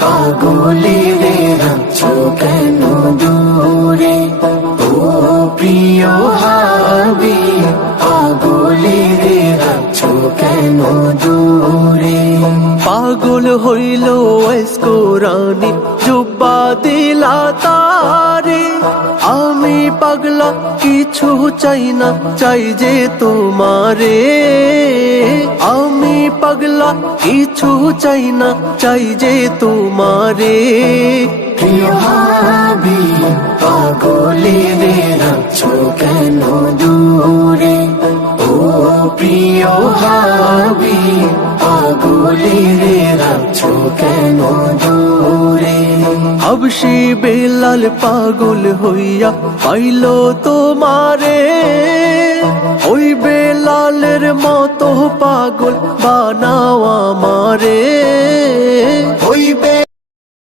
পাগলেরে রাখছো কেন দূরে ও প্রিয় হাবিব পাগলেরে রাখছো কেন দূরে পাগল হইল ওয়াইস কোরআনি জুব্বা দিলা তারে আমি পাগলা কিছু চাই না চাই যে তোমারে আমি পাগলা কিছু চাই না চাই যে তোমারে প্রিয় হাবিব পাগলেরে রাখছো কেন দূরে ও প্রিয় হাবিব পাগলেরে রাখছো কেন দূরে হাবশি বেলাল পাগল হইয়া পাইল তোমারে ওই বেলালের মতো পাগল বানাও আমারে হইবে